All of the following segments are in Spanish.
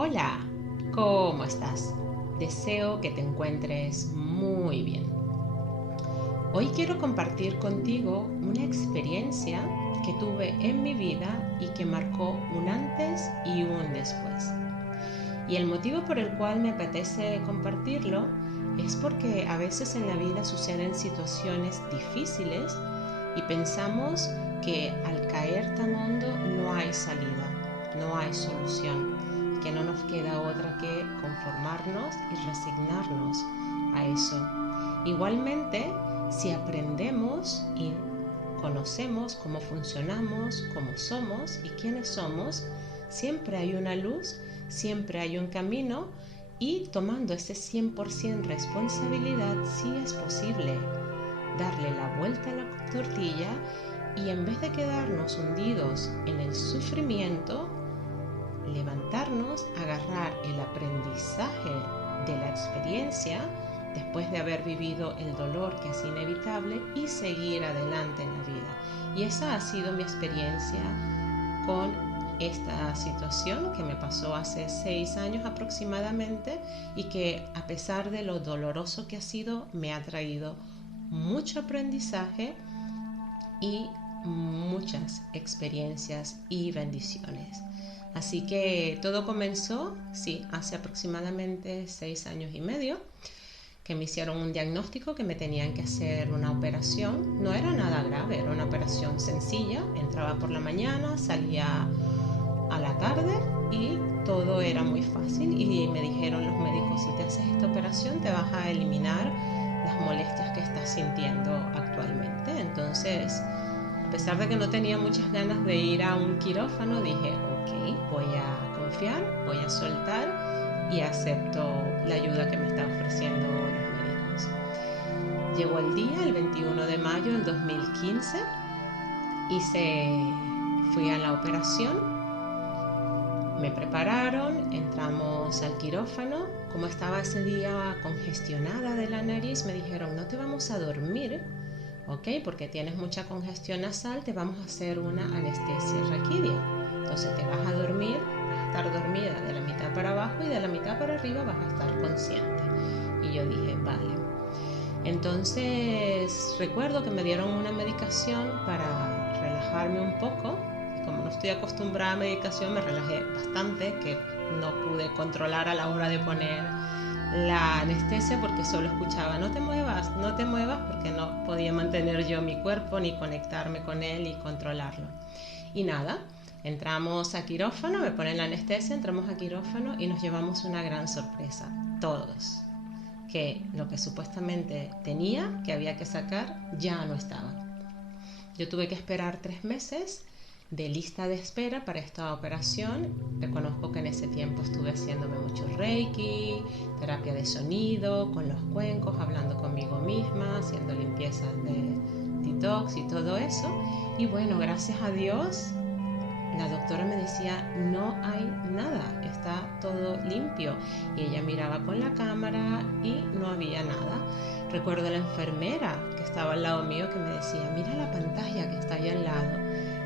Hola, ¿cómo estás? Deseo que te encuentres muy bien. Hoy quiero compartir contigo una experiencia que tuve en mi vida y que marcó un antes y un después. Y el motivo por el cual me apetece compartirlo es porque a veces en la vida suceden situaciones difíciles y pensamos que al caer tan hondo no hay salida, no hay solución, que no nos queda otra que conformarnos y resignarnos a eso. Igualmente, si aprendemos y conocemos cómo funcionamos, cómo somos y quiénes somos, siempre hay una luz, siempre hay un camino y tomando ese 100% responsabilidad sí es posible darle la vuelta a la tortilla y en vez de quedarnos hundidos en el sufrimiento, levantarnos, agarrar el aprendizaje de la experiencia después de haber vivido el dolor que es inevitable y seguir adelante en la vida. Y esa ha sido mi experiencia con esta situación que me pasó hace 6 años aproximadamente y que a pesar de lo doloroso que ha sido, me ha traído mucho aprendizaje y muchas experiencias y bendiciones. Así que todo comenzó, sí, hace aproximadamente 6 años y medio, que me hicieron un diagnóstico que me tenían que hacer una operación. No era nada grave, era una operación sencilla. Entraba por la mañana, salía a la tarde y todo era muy fácil. Y me dijeron los médicos, si te haces esta operación te vas a eliminar las molestias que estás sintiendo actualmente. Entonces, a pesar de que no tenía muchas ganas de ir a un quirófano, dije, ok, voy a confiar, voy a soltar y acepto la ayuda que me están ofreciendo los médicos. Llegó el día, el 21 de mayo del 2015, fui a la operación, me prepararon, entramos al quirófano. Como estaba ese día congestionada de la nariz, me dijeron, no te vamos a dormir, ¿ok? Porque tienes mucha congestión nasal, te vamos a hacer una anestesia raquídea. Entonces te vas a dormir, vas a estar dormida de la mitad para abajo y de la mitad para arriba vas a estar consciente. Y yo dije, vale. Entonces recuerdo que me dieron una medicación para relajarme un poco. Como no estoy acostumbrada a medicación, me relajé bastante, que no pude controlar a la hora de poner la anestesia porque solo escuchaba no te muevas, porque no podía mantener yo mi cuerpo ni conectarme con él y controlarlo. Y nada, entramos a quirófano, me ponen la anestesia, entramos a quirófano y nos llevamos una gran sorpresa, todos, que lo que supuestamente tenía, que había que sacar, ya no estaba. Yo tuve que esperar 3 meses de lista de espera para esta operación. Reconozco que en ese tiempo estuve haciéndome mucho reiki, terapia de sonido, con los cuencos, hablando conmigo misma, haciendo limpiezas de detox y todo eso. Y bueno, gracias a Dios, la doctora me decía, no hay nada, está todo limpio. Y ella miraba con la cámara y no había nada. Recuerdo la enfermera que estaba al lado mío que me decía, mira la pantalla que está ahí al lado.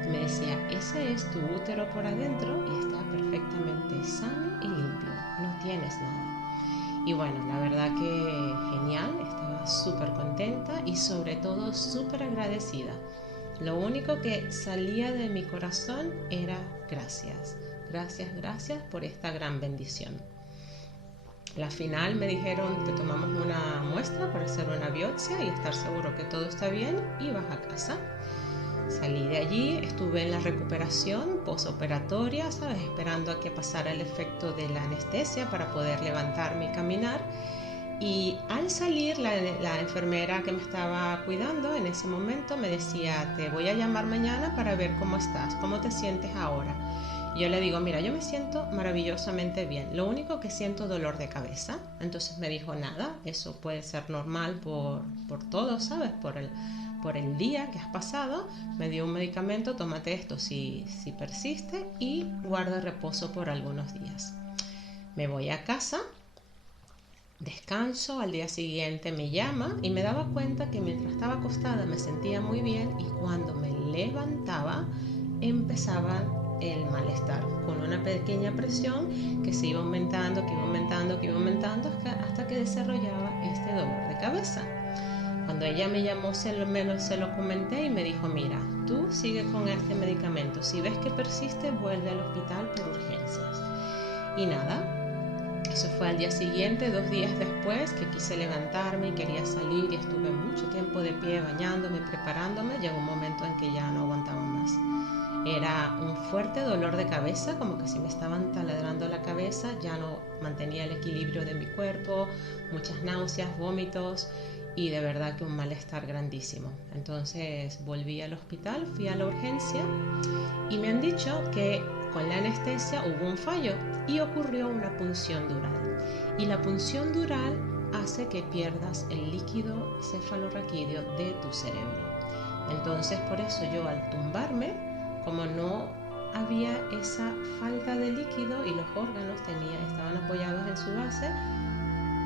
Y me decía, ese es tu útero por adentro y está perfectamente sano y limpio, no tienes nada. Y bueno, la verdad que genial, estaba súper contenta y sobre todo súper agradecida. Lo único que salía de mi corazón era gracias, gracias, gracias por esta gran bendición. La final me dijeron, te tomamos una muestra para hacer una biopsia y estar seguro que todo está bien y vas a casa. Salí de allí, estuve en la recuperación posoperatoria, ¿sabes? Esperando a que pasara el efecto de la anestesia para poder levantarme y caminar. Y al salir, la enfermera que me estaba cuidando en ese momento me decía, te voy a llamar mañana para ver cómo estás, cómo te sientes ahora. Y yo le digo, mira, yo me siento maravillosamente bien, lo único que siento dolor de cabeza. Entonces me dijo, nada, eso puede ser normal por todo, ¿sabes? Por el día que has pasado. Me dio un medicamento, tómate esto si persiste y guarda reposo por algunos días. Me voy a casa, descanso, al día siguiente me llama y me daba cuenta que mientras estaba acostada me sentía muy bien y cuando me levantaba empezaban el malestar, con una pequeña presión que se iba aumentando, que iba aumentando, que iba aumentando, hasta que desarrollaba este dolor de cabeza. Cuando ella me llamó, se lo comenté y me dijo, mira, tú sigue con este medicamento, si ves que persiste, vuelve al hospital por urgencias. Y nada, eso fue al día siguiente, 2 días después, que quise levantarme y quería salir y estuve mucho tiempo de pie bañándome, preparándome. Llegó un momento en que ya no aguantaba más. Era un fuerte dolor de cabeza, como que si me estaban taladrando la cabeza, ya no mantenía el equilibrio de mi cuerpo, muchas náuseas, vómitos y de verdad que un malestar grandísimo. Entonces volví al hospital, fui a la urgencia y me han dicho que con la anestesia hubo un fallo y ocurrió una punción dural. Y la punción dural hace que pierdas el líquido cefalorraquídeo de tu cerebro. Entonces por eso yo al tumbarme, como no había esa falta de líquido y los órganos estaban apoyados en su base,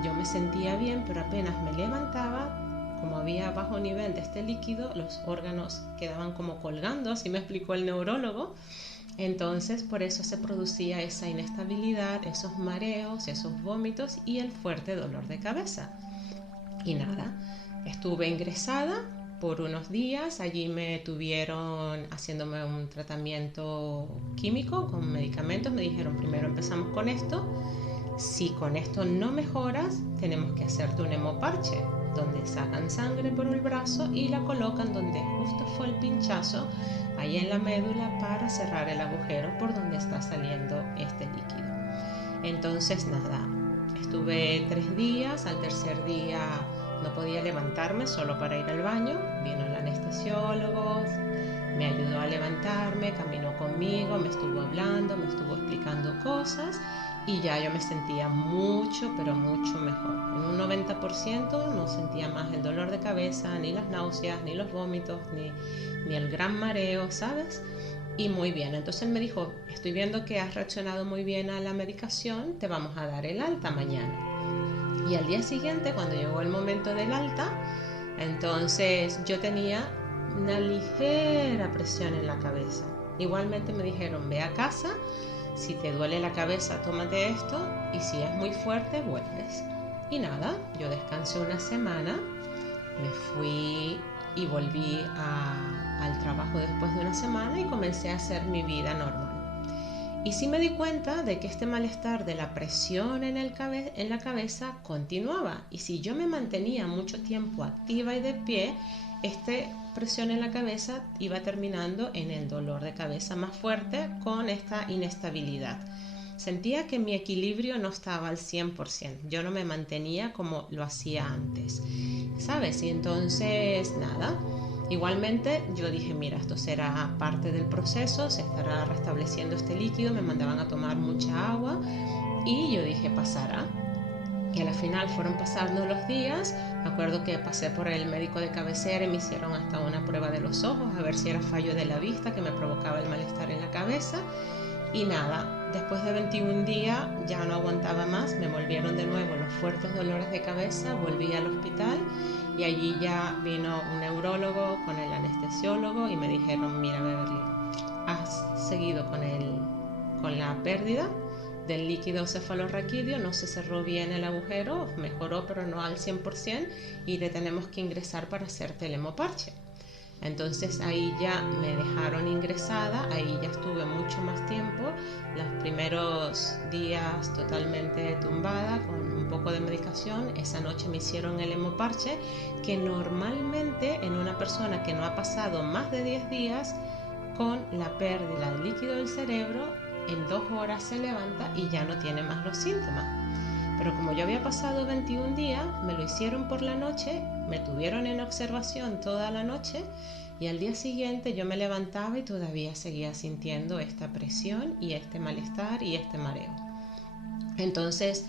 yo me sentía bien, pero apenas me levantaba, como había bajo nivel de este líquido, los órganos quedaban como colgando, así me explicó el neurólogo. Entonces por eso se producía esa inestabilidad, esos mareos, esos vómitos y el fuerte dolor de cabeza. Y nada, estuve ingresada por unos días, allí me tuvieron haciéndome un tratamiento químico con medicamentos, me dijeron primero empezamos con esto, si con esto no mejoras tenemos que hacerte un hemoparche, donde sacan sangre por el brazo y la colocan donde justo fue el pinchazo, ahí en la médula, para cerrar el agujero por donde está saliendo este líquido. Entonces nada, estuve 3 días, al tercer día no podía levantarme solo para ir al baño, vino el anestesiólogo, me ayudó a levantarme, caminó conmigo, me estuvo hablando, me estuvo explicando cosas y ya yo me sentía mucho, pero mucho mejor. En un 90% no sentía más el dolor de cabeza, ni las náuseas, ni los vómitos, ni el gran mareo, ¿sabes? Y muy bien, entonces él me dijo, estoy viendo que has reaccionado muy bien a la medicación, te vamos a dar el alta mañana. Y al día siguiente, cuando llegó el momento del alta, entonces yo tenía una ligera presión en la cabeza. Igualmente me dijeron, ve a casa, si te duele la cabeza, tómate esto, y si es muy fuerte, vuelves. Y nada, yo descansé una semana, me fui y volví al trabajo después de una semana y comencé a hacer mi vida normal. Y sí me di cuenta de que este malestar de la presión en la cabeza continuaba. Y si yo me mantenía mucho tiempo activa y de pie, esta presión en la cabeza iba terminando en el dolor de cabeza más fuerte con esta inestabilidad. Sentía que mi equilibrio no estaba al 100%. Yo no me mantenía como lo hacía antes, ¿sabes? Y entonces, nada. Igualmente yo dije, mira, esto será parte del proceso, se estará restableciendo este líquido, me mandaban a tomar mucha agua y yo dije, pasará. Y a la final fueron pasando los días, me acuerdo que pasé por el médico de cabecera y me hicieron hasta una prueba de los ojos a ver si era fallo de la vista que me provocaba el malestar en la cabeza. Y nada, después de 21 días ya no aguantaba más, me volvieron de nuevo los fuertes dolores de cabeza, volví al hospital y allí ya vino un neurólogo con el anestesiólogo y me dijeron, mira Beverly, has seguido con la pérdida del líquido cefalorraquídeo, no se cerró bien el agujero, mejoró pero no al 100% y te tenemos que ingresar para hacerte el hemoparche. Entonces ahí ya me dejaron ingresada, ahí ya estuve mucho más tiempo, los primeros días totalmente tumbada con un poco de medicación. Esa noche me hicieron el hemoparche, que normalmente en una persona que no ha pasado más de 10 días con la pérdida del líquido del cerebro, en 2 horas se levanta y ya no tiene más los síntomas. Pero como yo había pasado 21 días, me lo hicieron por la noche, me tuvieron en observación toda la noche y al día siguiente yo me levantaba y todavía seguía sintiendo esta presión y este malestar y este mareo. Entonces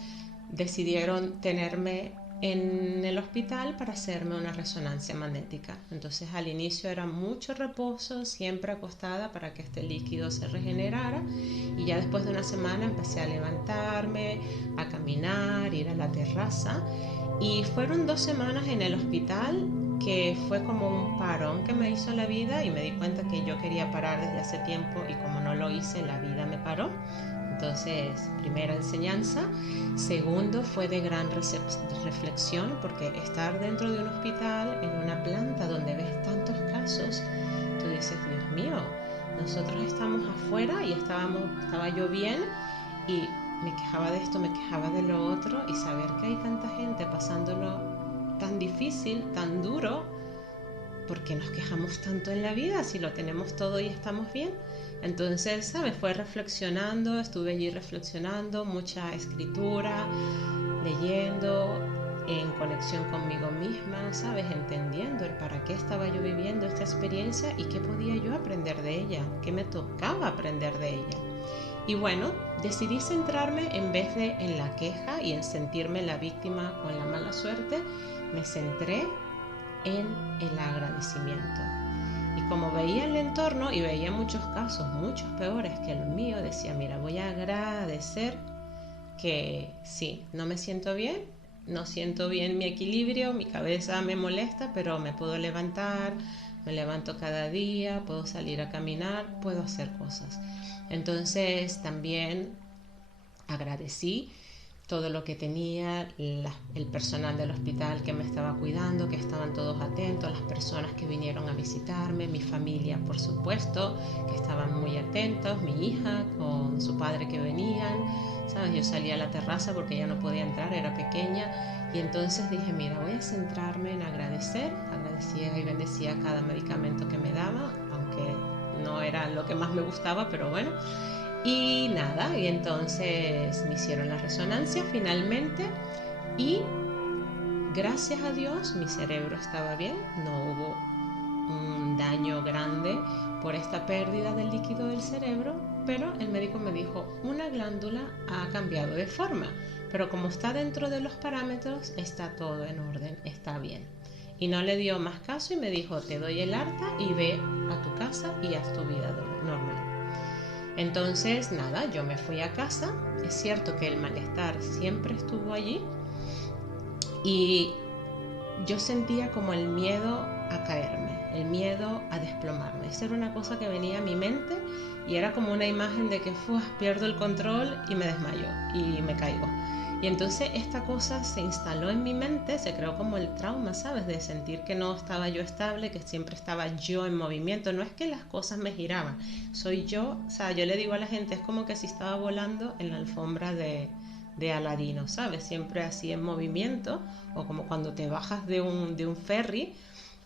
decidieron tenerme en el hospital para hacerme una resonancia magnética. Entonces al inicio era mucho reposo, siempre acostada para que este líquido se regenerara y ya después de una semana empecé a levantarme, a caminar, ir a la terraza y fueron 2 semanas en el hospital que fue como un parón que me hizo la vida y me di cuenta que yo quería parar desde hace tiempo y como no lo hice, la vida me paró. Entonces, primera enseñanza. Segundo, fue de gran reflexión, porque estar dentro de un hospital, en una planta donde ves tantos casos, tú dices, Dios mío, nosotros estamos afuera y estaba yo bien y me quejaba de esto, me quejaba de lo otro, y saber que hay tanta gente pasándolo tan difícil, tan duro, porque nos quejamos tanto en la vida si lo tenemos todo y estamos bien. Entonces, ¿sabes? Fue reflexionando, estuve allí reflexionando, mucha escritura, leyendo, en conexión conmigo misma, ¿sabes? Entendiendo el para qué estaba yo viviendo esta experiencia y qué podía yo aprender de ella, qué me tocaba aprender de ella. Y bueno, decidí centrarme en vez de en la queja y en sentirme la víctima con la mala suerte, me centré en el agradecimiento. Y como veía el entorno y veía muchos casos, muchos peores que el mío, decía, mira, voy a agradecer que sí, no me siento bien, no siento bien mi equilibrio, mi cabeza me molesta, pero me puedo levantar, me levanto cada día, puedo salir a caminar, puedo hacer cosas. Entonces también agradecí todo lo que tenía, el personal del hospital que me estaba cuidando, que estaban todos atentos, las personas que vinieron a visitarme, mi familia, por supuesto, que estaban muy atentos, mi hija con su padre que venían, ¿sabes? Yo salía a la terraza porque ella no podía entrar, era pequeña, y entonces dije, mira, voy a centrarme en agradecer, agradecía y bendecía cada medicamento que me daba, aunque no era lo que más me gustaba, pero bueno. Y nada, y entonces me hicieron la resonancia finalmente y gracias a Dios mi cerebro estaba bien, no hubo un daño grande por esta pérdida del líquido del cerebro, pero el médico me dijo, una glándula ha cambiado de forma, pero como está dentro de los parámetros, está todo en orden, está bien. Y no le dio más caso y me dijo, te doy el alta y ve a tu casa y haz tu vida normal. Entonces, nada, yo me fui a casa. Es cierto que el malestar siempre estuvo allí y yo sentía como el miedo a caerme, el miedo a desplomarme. Esa era una cosa que venía a mi mente y era como una imagen de que pierdo el control y me desmayo y me caigo. Y entonces esta cosa se instaló en mi mente, se creó como el trauma, ¿sabes? De sentir que no estaba yo estable, que siempre estaba yo en movimiento. No es que las cosas me giraban, soy yo, o sea, yo le digo a la gente, es como que si estaba volando en la alfombra de Aladino, ¿sabes? Siempre así en movimiento, o como cuando te bajas de un ferry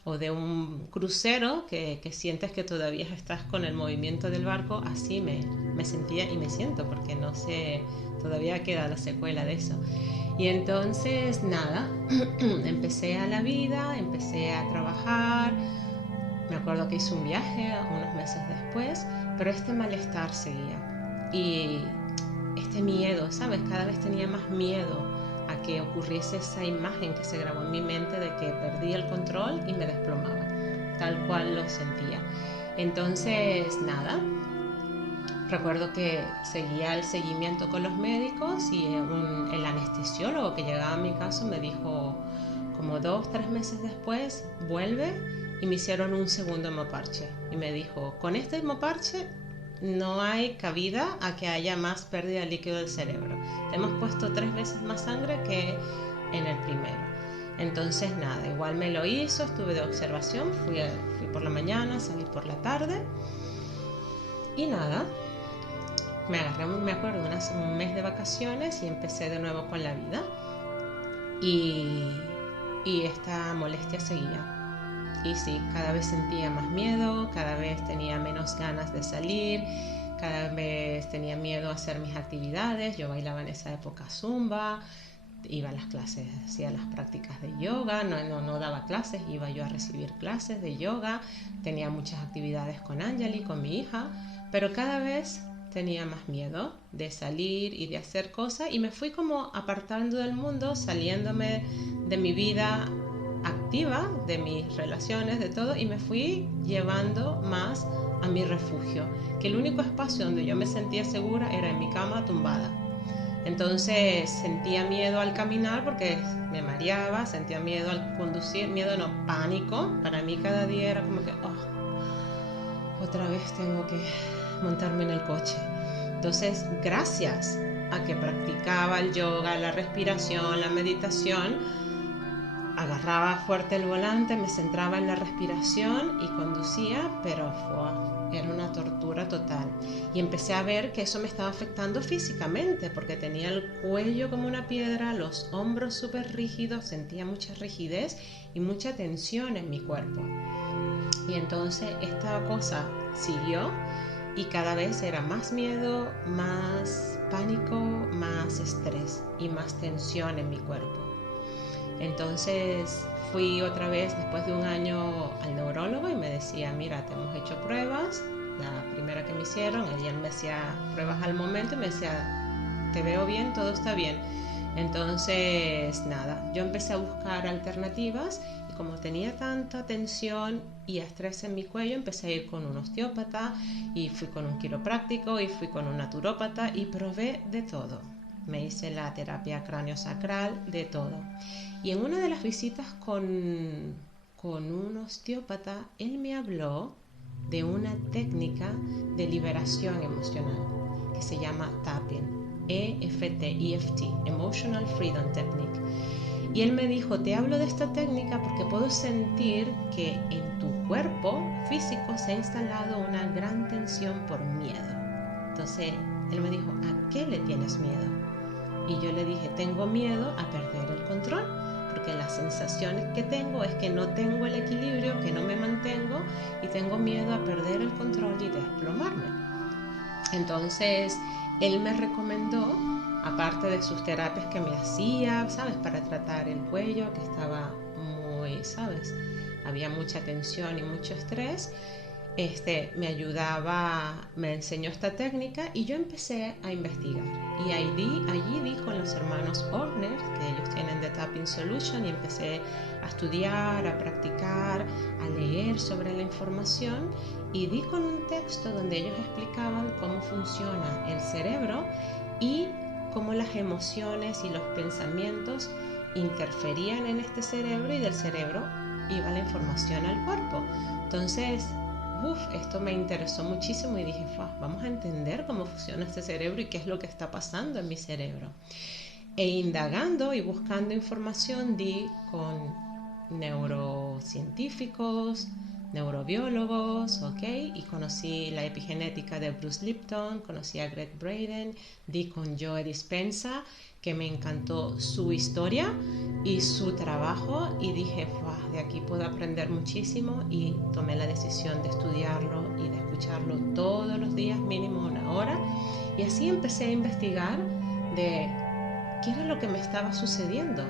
o de un crucero que sientes que todavía estás con el movimiento del barco, así me sentía y me siento, porque no sé, todavía queda la secuela de eso. Y entonces nada, empecé a la vida, empecé a trabajar, me acuerdo que hice un viaje unos meses después, pero este malestar seguía. Y este miedo, ¿sabes? Cada vez tenía más miedo a que ocurriese esa imagen que se grabó en mi mente de que perdí el control y me desplomaba, tal cual lo sentía. Entonces, nada, recuerdo que seguía el seguimiento con los médicos y el anestesiólogo que llegaba a mi casa me dijo, como 2-3 meses después, vuelve, y me hicieron un segundo hemoparche. Y me dijo, con este hemoparche no hay cabida a que haya más pérdida de líquido del cerebro. Te hemos puesto 3 veces más sangre que en el primero. Entonces nada, igual me lo hizo, estuve de observación, fui por la mañana, salí por la tarde y nada, me agarré, me acuerdo, un mes de vacaciones y empecé de nuevo con la vida. Y esta molestia seguía. Y sí, cada vez sentía más miedo, cada vez tenía menos ganas de salir, cada vez tenía miedo a hacer mis actividades. Yo bailaba en esa época zumba, iba a las clases, hacía las prácticas de yoga, no daba clases, iba yo a recibir clases de yoga, tenía muchas actividades con Anjali, con mi hija, pero cada vez tenía más miedo de salir y de hacer cosas y me fui como apartando del mundo, saliéndome de mi vida activa, de mis relaciones, de todo, y me fui llevando más a mi refugio, que el único espacio donde yo me sentía segura era en mi cama tumbada. Entonces sentía miedo al caminar porque me mareaba, sentía miedo al conducir, miedo no, pánico. Para mí cada día era como que, otra vez tengo que montarme en el coche. Entonces, gracias a que practicaba el yoga, la respiración, la meditación, agarraba fuerte el volante, me centraba en la respiración y conducía, pero era una tortura total. Y empecé a ver que eso me estaba afectando físicamente, porque tenía el cuello como una piedra, los hombros súper rígidos, sentía mucha rigidez y mucha tensión en mi cuerpo. Y entonces esta cosa siguió y cada vez era más miedo, más pánico, más estrés y más tensión en mi cuerpo. Entonces fui otra vez después de un año al neurólogo y me decía, mira, te hemos hecho pruebas. La primera que me hicieron, ella me hacía pruebas al momento y me decía, te veo bien, todo está bien. Entonces, nada, yo empecé a buscar alternativas y como tenía tanta tensión y estrés en mi cuello, empecé a ir con un osteópata y fui con un quiropráctico y fui con un naturópata y probé de todo. Me hice la terapia cráneo-sacral, de todo. Y en una de las visitas con un osteópata, él me habló de una técnica de liberación emocional que se llama tapping. EFT, Emotional Freedom Technique. Y él me dijo, te hablo de esta técnica porque puedo sentir que en tu cuerpo físico se ha instalado una gran tensión por miedo. Entonces, él me dijo, ¿a qué le tienes miedo? Y yo le dije, tengo miedo a perder el control, porque las sensaciones que tengo es que no tengo el equilibrio, que no me mantengo y tengo miedo a perder el control y desplomarme. Entonces, él me recomendó, aparte de sus terapias que me hacía, ¿sabes? Para tratar el cuello, que estaba muy, ¿sabes? Había mucha tensión y mucho estrés. Me ayudaba, me enseñó esta técnica y yo empecé a investigar. Y allí di con los hermanos Ortner, que ellos tienen The Tapping Solution, y empecé a estudiar, a practicar, a leer sobre la información y di con un texto donde ellos explicaban cómo funciona el cerebro y cómo las emociones y los pensamientos interferían en este cerebro y del cerebro iba la información al cuerpo. Entonces, esto me interesó muchísimo y dije, vamos a entender cómo funciona este cerebro y qué es lo que está pasando en mi cerebro. E indagando y buscando información di con neurocientíficos, neurobiólogos, ¿ok? Y conocí la epigenética de Bruce Lipton, conocí a Greg Braden, di con Joe Dispenza, que me encantó su historia y su trabajo y dije, de aquí puedo aprender muchísimo y tomé la decisión de estudiarlo y de escucharlo todos los días, mínimo una hora. Y así empecé a investigar de qué era lo que me estaba sucediendo.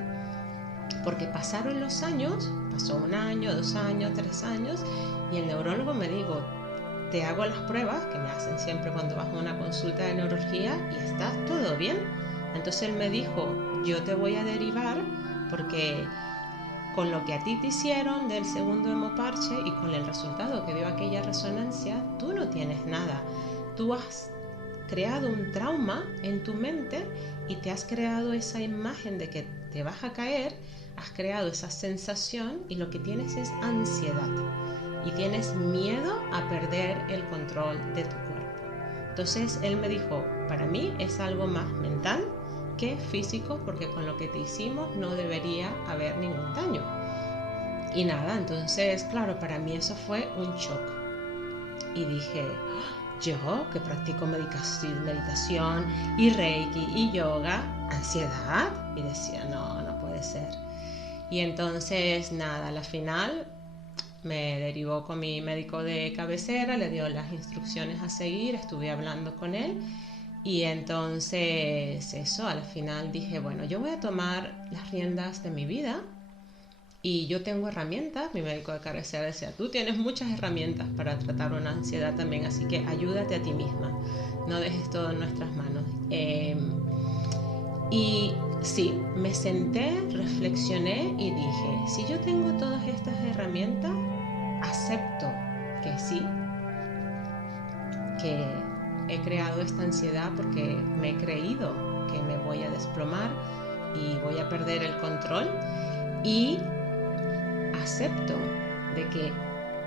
Porque pasaron los años, pasó un año, 2 años, 3 años, y el neurólogo me dijo, te hago las pruebas que me hacen siempre cuando vas a una consulta de neurología y está todo bien. Entonces él me dijo, yo te voy a derivar porque con lo que a ti te hicieron del segundo hemoparche y con el resultado que dio aquella resonancia, tú no tienes nada. Tú has creado un trauma en tu mente y te has creado esa imagen de que te vas a caer, has creado esa sensación y lo que tienes es ansiedad y tienes miedo a perder el control de tu cuerpo. Entonces él me dijo, para mí es algo más mental que físico porque con lo que te hicimos no debería haber ningún daño. Y nada, entonces claro, para mí eso fue un shock. Y dije, yo que practico meditación y reiki y yoga, ansiedad. Y decía, no puede ser. Y entonces nada, a la final me derivó con mi médico de cabecera, le dio las instrucciones a seguir, estuve hablando con él. Y entonces eso, al final dije, bueno, yo voy a tomar las riendas de mi vida y yo tengo herramientas. Mi médico de cabecera decía, tú tienes muchas herramientas para tratar una ansiedad también, así que ayúdate a ti misma, no dejes todo en nuestras manos. Y sí, me senté, reflexioné y dije, si yo tengo todas estas herramientas, acepto que sí, que he creado esta ansiedad porque me he creído que me voy a desplomar y voy a perder el control, y acepto de que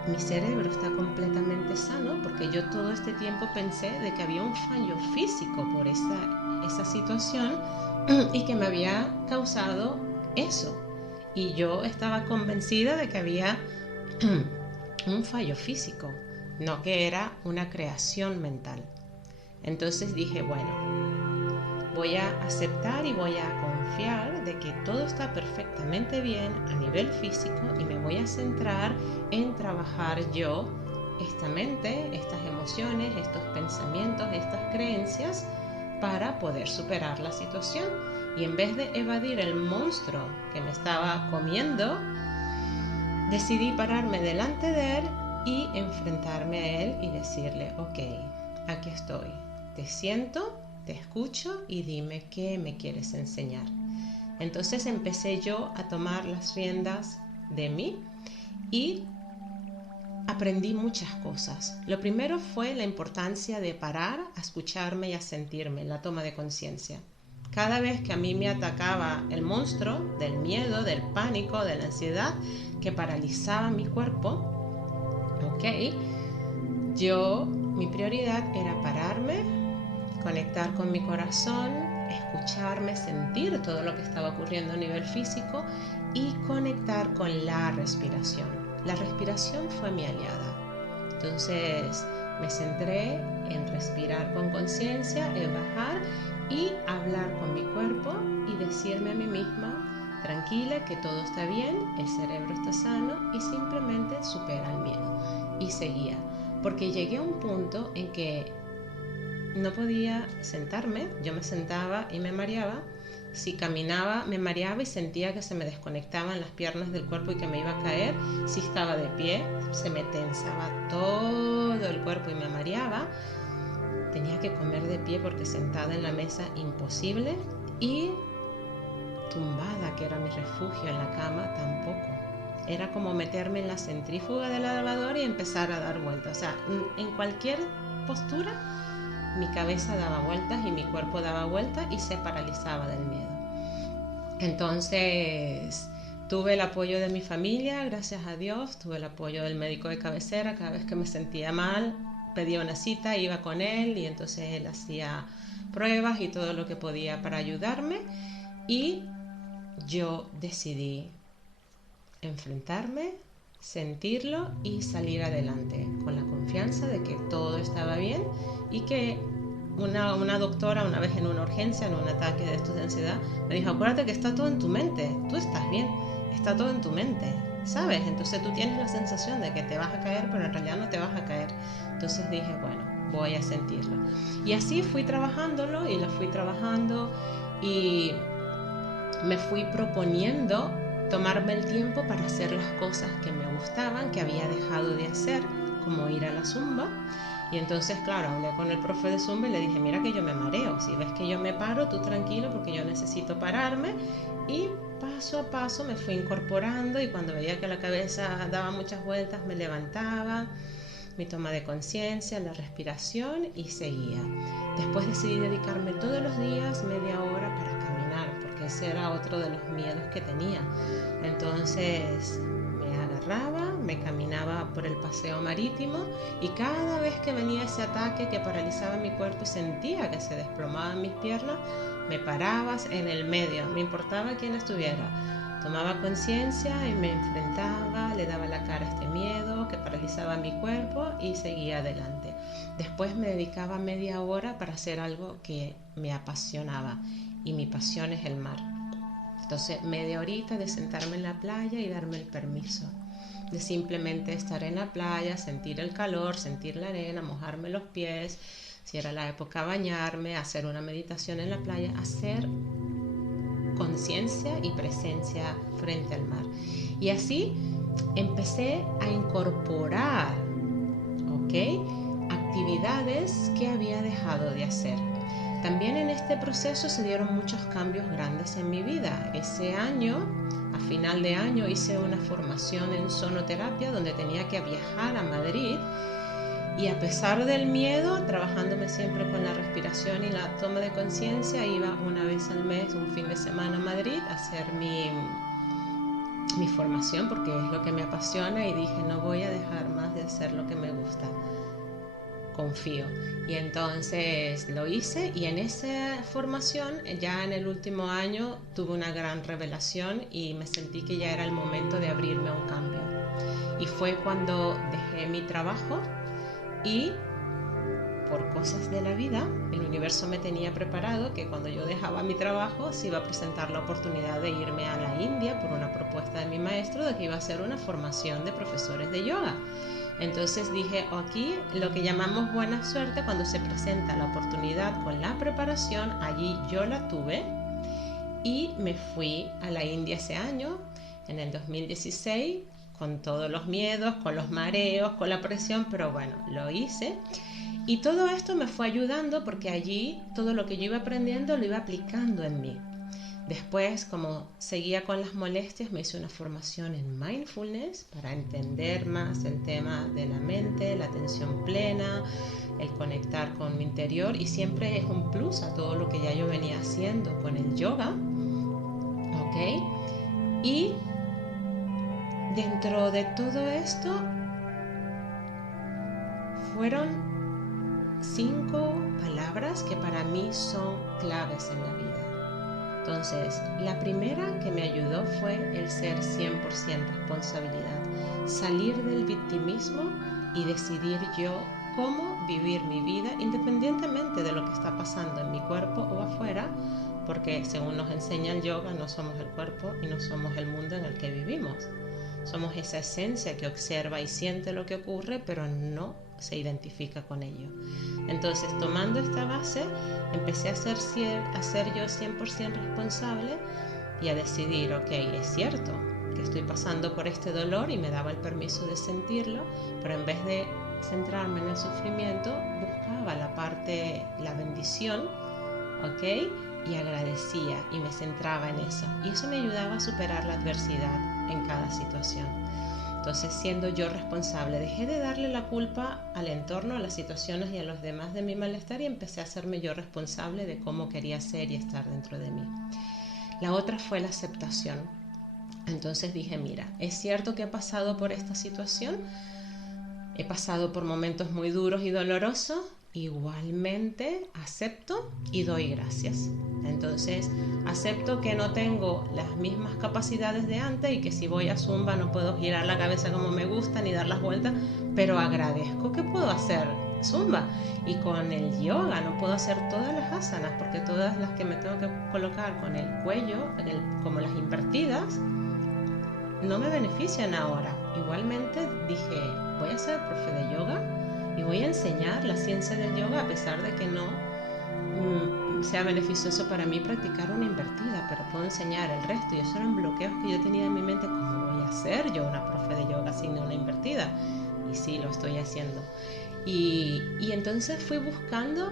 mi cerebro está completamente sano, porque yo todo este tiempo pensé de que había un fallo físico por esa situación y que me había causado eso. Y yo estaba convencida de que había un fallo físico, no que era una creación mental. Entonces dije, bueno, voy a aceptar y voy a confiar de que todo está perfectamente bien a nivel físico y me voy a centrar en trabajar yo esta mente, estas emociones, estos pensamientos, estas creencias para poder superar la situación. Y en vez de evadir el monstruo que me estaba comiendo, decidí pararme delante de él y enfrentarme a él y decirle, ok, aquí estoy, te siento, te escucho y dime qué me quieres enseñar. Entonces empecé yo a tomar las riendas de mí y aprendí muchas cosas. Lo primero fue la importancia de parar a escucharme y a sentirme, la toma de conciencia. Cada vez que a mí me atacaba el monstruo del miedo, del pánico, de la ansiedad que paralizaba mi cuerpo, mi prioridad era pararme, conectar con mi corazón, escucharme, sentir todo lo que estaba ocurriendo a nivel físico y conectar con la respiración. La respiración fue mi aliada. Entonces me centré en respirar con conciencia, en bajar y hablar con mi cuerpo y decirme a mí misma, tranquila, que todo está bien, el cerebro está sano y simplemente supera el miedo. Y seguía, porque llegué a un punto en que no podía sentarme, yo me sentaba y me mareaba. Si caminaba me mareaba y sentía que se me desconectaban las piernas del cuerpo y que me iba a caer. Si estaba de pie se me tensaba todo el cuerpo y me mareaba. Tenía que comer de pie porque sentada en la mesa imposible, y tumbada, que era mi refugio en la cama, tampoco. Era como meterme en la centrífuga de la lavadora y empezar a dar vueltas. O sea, en cualquier postura mi cabeza daba vueltas y mi cuerpo daba vueltas y se paralizaba del miedo. Entonces tuve el apoyo de mi familia, gracias a Dios, tuve el apoyo del médico de cabecera. Cada vez que me sentía mal pedía una cita, iba con él y entonces él hacía pruebas y todo lo que podía para ayudarme, y yo decidí enfrentarme, sentirlo y salir adelante con la confianza de que todo estaba bien y que una doctora una vez en una urgencia, en un ataque de estos de ansiedad, me dijo, acuérdate que está todo en tu mente, tú estás bien, está todo en tu mente, ¿sabes? Entonces tú tienes la sensación de que te vas a caer, pero en realidad no te vas a caer. Entonces dije, bueno, voy a sentirlo. Y así fui trabajándolo y lo fui trabajando y me fui proponiendo tomarme el tiempo para hacer las cosas que me gustaban, que había dejado de hacer, como ir a la zumba. Y entonces, claro, hablé con el profe de zumba y le dije, mira que yo me mareo, si ves que yo me paro, tú tranquilo porque yo necesito pararme. Y paso a paso me fui incorporando, y cuando veía que la cabeza daba muchas vueltas me levantaba, mi toma de conciencia, la respiración, y seguía. Después decidí dedicarme todos los días media hora para caminar, porque ese era otro de los miedos que tenía. Entonces me agarraba, me caminaba por el paseo marítimo, y cada vez que venía ese ataque que paralizaba mi cuerpo y sentía que se desplomaban mis piernas, me paraba en el medio, me importaba quién estuviera. Tomaba conciencia y me enfrentaba, le daba la cara a este miedo que paralizaba mi cuerpo y seguía adelante. Después me dedicaba media hora para hacer algo que me apasionaba, y mi pasión es el mar. Entonces, media horita de sentarme en la playa y darme el permiso de simplemente estar en la playa, sentir el calor, sentir la arena, mojarme los pies, si era la época bañarme, hacer una meditación en la playa, hacer conciencia y presencia frente al mar. Y así empecé a incorporar, actividades que había dejado de hacer. También en este proceso se dieron muchos cambios grandes en mi vida. Ese año, a final de año, hice una formación en sonoterapia donde tenía que viajar a Madrid, Y a pesar del miedo, trabajándome siempre con la respiración y la toma de conciencia, iba una vez al mes, un fin de semana a Madrid, a hacer mi formación, porque es lo que me apasiona, y dije, no voy a dejar más de hacer lo que me gusta. Confío. Y entonces lo hice, y en esa formación, ya en el último año, tuve una gran revelación y me sentí que ya era el momento de abrirme a un cambio. Y fue cuando dejé mi trabajo y por cosas de la vida, el universo me tenía preparado que cuando yo dejaba mi trabajo se iba a presentar la oportunidad de irme a la India por una propuesta de mi maestro de que iba a hacer una formación de profesores de yoga. Entonces dije, aquí lo que llamamos buena suerte, cuando se presenta la oportunidad con la preparación, allí yo la tuve y me fui a la India ese año, en el 2016, con todos los miedos, con los mareos, con la presión, pero bueno, lo hice. Y todo esto me fue ayudando porque allí todo lo que yo iba aprendiendo lo iba aplicando en mí. Después, como seguía con las molestias, me hice una formación en mindfulness para entender más el tema de la mente, la atención plena, el conectar con mi interior, y siempre es un plus a todo lo que ya yo venía haciendo con el yoga, ¿ok? Y dentro de todo esto fueron 5 palabras que para mí son claves en la vida. Entonces, la primera que me ayudó fue el ser 100% responsabilidad, salir del victimismo y decidir yo cómo vivir mi vida independientemente de lo que está pasando en mi cuerpo o afuera, porque según nos enseña el yoga, no somos el cuerpo y no somos el mundo en el que vivimos. Somos esa esencia que observa y siente lo que ocurre, pero no se identifica con ello. Entonces, tomando esta base, empecé a ser yo 100% responsable y a decidir, ok, es cierto que estoy pasando por este dolor y me daba el permiso de sentirlo, pero en vez de centrarme en el sufrimiento, buscaba la bendición, ok, y agradecía y me centraba en eso. Y eso me ayudaba a superar la adversidad en cada situación. Entonces, siendo yo responsable, dejé de darle la culpa al entorno, a las situaciones y a los demás de mi malestar, y empecé a hacerme yo responsable de cómo quería ser y estar dentro de mí. La otra fue la aceptación. Entonces dije, mira, es cierto que he pasado por esta situación, he pasado por momentos muy duros y dolorosos, igualmente acepto y doy gracias. Entonces acepto que no tengo las mismas capacidades de antes y que si voy a Zumba no puedo girar la cabeza como me gusta ni dar las vueltas, pero agradezco que puedo hacer Zumba. Y con el yoga no puedo hacer todas las asanas, porque todas las que me tengo que colocar con el cuello, como las invertidas, no me benefician ahora. Igualmente dije, voy a ser profe de yoga y voy a enseñar la ciencia del yoga, a pesar de que no sea beneficioso para mí practicar una invertida, pero puedo enseñar el resto. Y esos eran bloqueos que yo tenía en mi mente: ¿cómo voy a ser yo una profe de yoga sin una invertida? Y sí, lo estoy haciendo. Y entonces fui buscando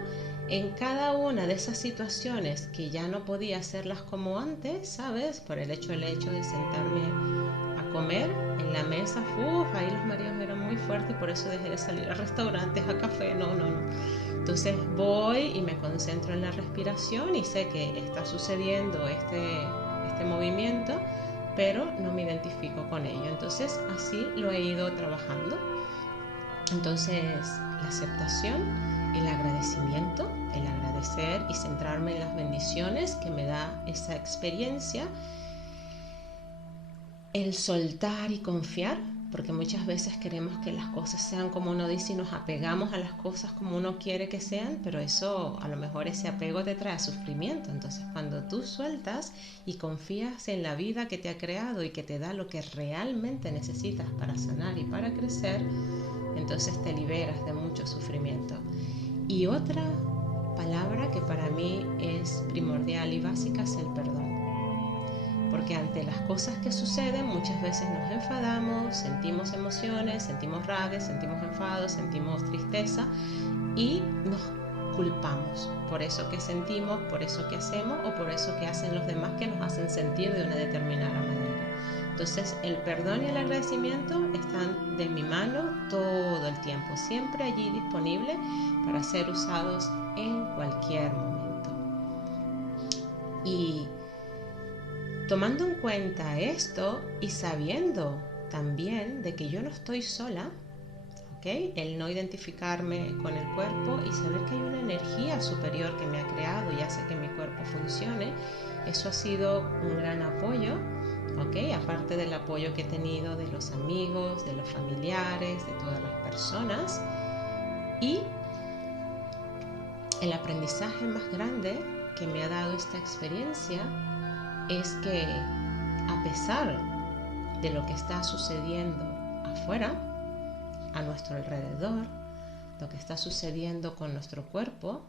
en cada una de esas situaciones que ya no podía hacerlas como antes, ¿sabes? Por el hecho de sentarme a comer en la mesa, ahí los mareos eran muy fuertes y por eso dejé de salir a restaurantes, a café, no. Entonces voy y me concentro en la respiración y sé que está sucediendo este movimiento, pero no me identifico con ello. Entonces así lo he ido trabajando. Entonces, la aceptación, el agradecimiento, el agradecer y centrarme en las bendiciones que me da esa experiencia, el soltar y confiar, porque muchas veces queremos que las cosas sean como uno dice y nos apegamos a las cosas como uno quiere que sean, pero eso, a lo mejor ese apego te trae sufrimiento. Entonces, cuando tú sueltas y confías en la vida que te ha creado y que te da lo que realmente necesitas para sanar y para crecer, entonces te liberas de mucho sufrimiento. Y otra palabra que para mí es primordial y básica es el perdón. Porque ante las cosas que suceden muchas veces nos enfadamos, sentimos emociones, sentimos rabia, sentimos enfado, sentimos tristeza y nos culpamos por eso que sentimos, por eso que hacemos o por eso que hacen los demás, que nos hacen sentir de una determinada manera. Entonces el perdón y el agradecimiento están de mi mano todo el tiempo, siempre allí disponible para ser usados en cualquier momento. Y tomando en cuenta esto y sabiendo también de que yo no estoy sola, ¿okay? El no identificarme con el cuerpo y saber que hay una energía superior que me ha creado y hace que mi cuerpo funcione, eso ha sido un gran apoyo, ¿okay? Aparte del apoyo que he tenido de los amigos, de los familiares, de todas las personas. Y el aprendizaje más grande que me ha dado esta experiencia es que a pesar de lo que está sucediendo afuera, a nuestro alrededor, lo que está sucediendo con nuestro cuerpo,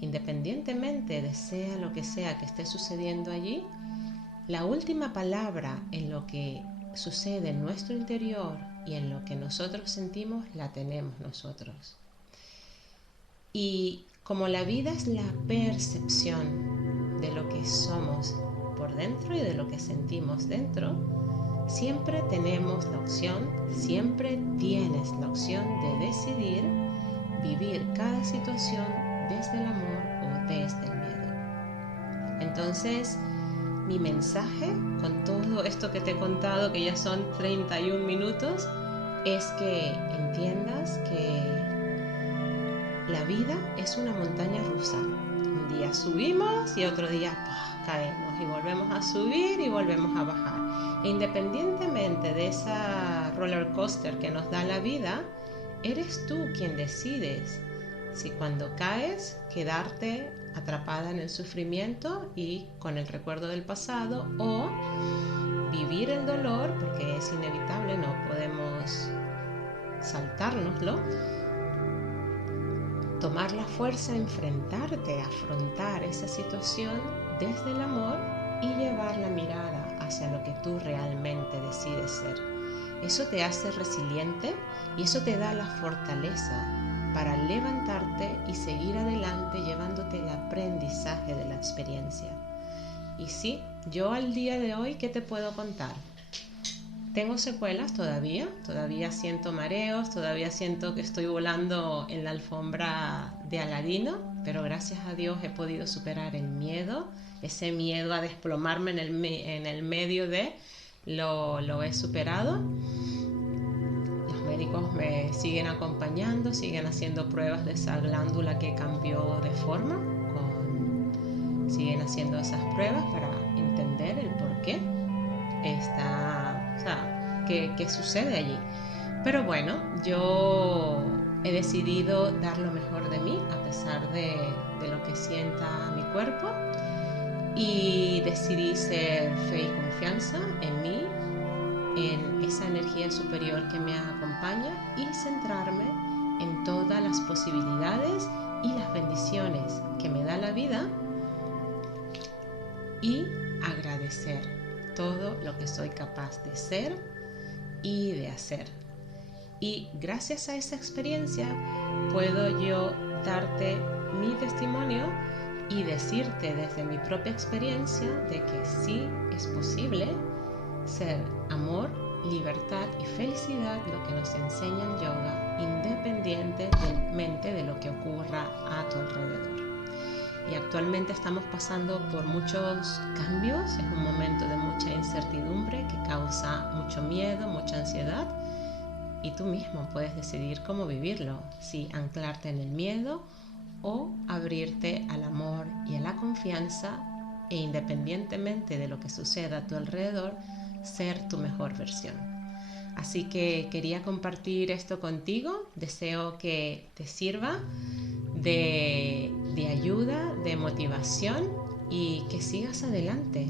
independientemente de sea lo que sea que esté sucediendo allí, la última palabra en lo que sucede en nuestro interior y en lo que nosotros sentimos la tenemos nosotros. Y como la vida es la percepción de lo que somos por dentro y de lo que sentimos dentro, siempre tenemos la opción, siempre tienes la opción de decidir vivir cada situación desde el amor o desde el miedo. Entonces, mi mensaje con todo esto que te he contado, que ya son 31 minutos, es que entiendas que la vida es una montaña rusa. Un día subimos y otro día caemos y volvemos a subir y volvemos a bajar. E independientemente de esa roller coaster que nos da la vida, eres tú quien decides si cuando caes quedarte atrapada en el sufrimiento y con el recuerdo del pasado, o vivir el dolor, porque es inevitable, no podemos saltárnoslo, tomar la fuerza, enfrentarte, afrontar esa situación desde el amor y llevar la mirada hacia lo que tú realmente decides ser. Eso te hace resiliente y eso te da la fortaleza para levantarte y seguir adelante llevándote el aprendizaje de la experiencia. Y sí, yo al día de hoy, ¿qué te puedo contar? Tengo secuelas todavía siento mareos, todavía siento que estoy volando en la alfombra de Aladino, pero gracias a Dios he podido superar el miedo, ese miedo a desplomarme en el medio de, lo he superado. Los médicos me siguen acompañando, siguen haciendo pruebas de esa glándula que cambió de forma, siguen haciendo esas pruebas para entender el por qué qué sucede allí. Pero bueno, yo he decidido dar lo mejor de mí a pesar de lo que sienta mi cuerpo, y decidí ser fe y confianza en mí, en esa energía superior que me acompaña, y centrarme en todas las posibilidades y las bendiciones que me da la vida y agradecer todo lo que soy capaz de ser y de hacer. Y gracias a esa experiencia puedo yo darte mi testimonio y decirte desde mi propia experiencia de que sí es posible ser amor, libertad y felicidad, lo que nos enseña el yoga, independientemente de lo que ocurra a tu alrededor. Y actualmente estamos pasando por muchos cambios, es un momento de mucha incertidumbre que causa mucho miedo, mucha ansiedad, y tú mismo puedes decidir cómo vivirlo, si anclarte en el miedo o abrirte al amor y a la confianza, e independientemente de lo que suceda a tu alrededor, ser tu mejor versión. Así que quería compartir esto contigo, deseo que te sirva de ayuda, de motivación, y que sigas adelante,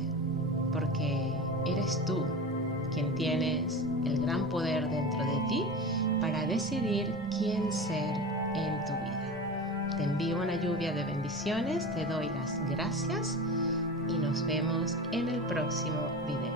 porque eres tú quien tienes el gran poder dentro de ti para decidir quién ser en tu vida. Te envío una lluvia de bendiciones, te doy las gracias y nos vemos en el próximo video.